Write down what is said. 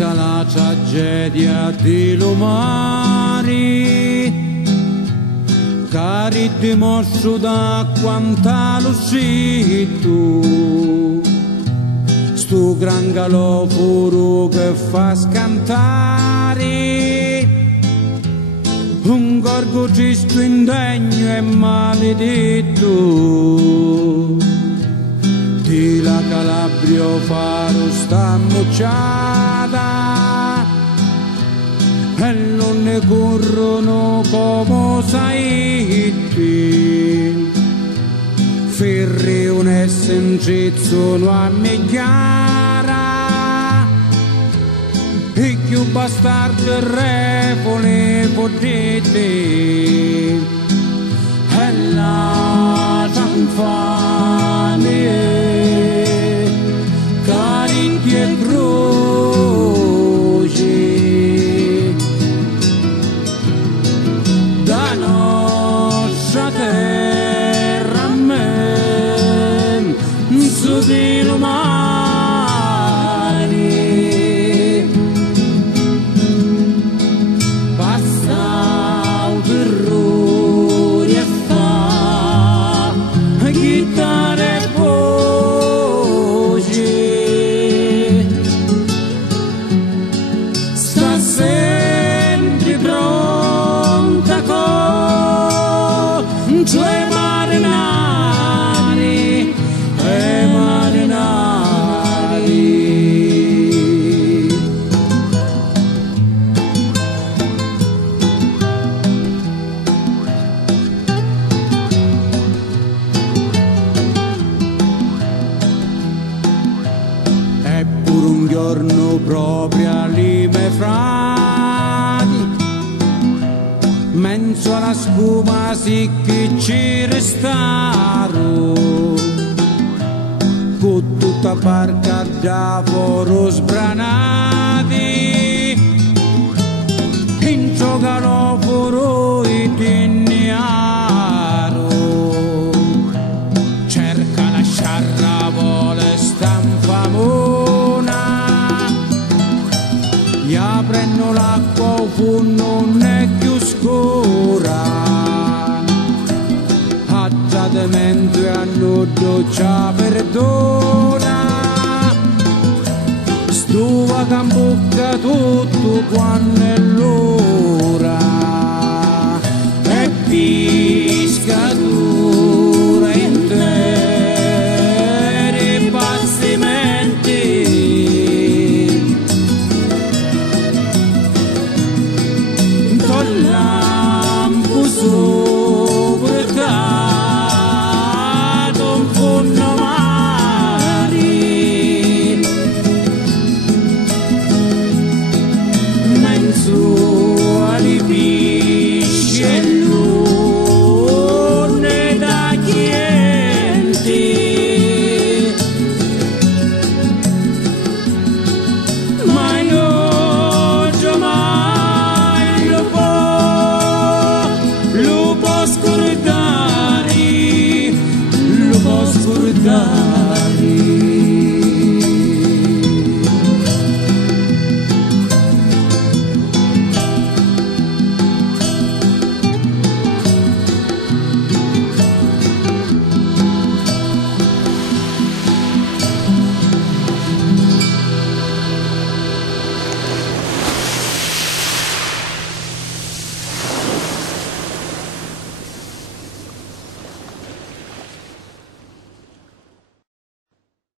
sta la tragedia di Lumari, cari dimostro da quanta lo sei tu, sto gran galoforo che fa scantare un gorgo tristo indegno e maledetto. Di la Calabria faro sta mocciata e non ne corrono come sai tu. Ferri un essentrezzo non a me chiara e più bastardo repone potete e la tanfame carichi e croci da nostra terra a me su di Lumari passa un terrore e fa chitarre e voce sta sempre pronta con cioè marinari e marinari. Eppure un giorno proprio lì me frati menzo alla scuma sì che ci restarono con tutta barca da foro sbranati in giocano foro e teniaro cerca la sciarravola stanfamona gli aprenno l'acqua non è più scura mentre hanno doccia perdona stuva cambucca tutto quando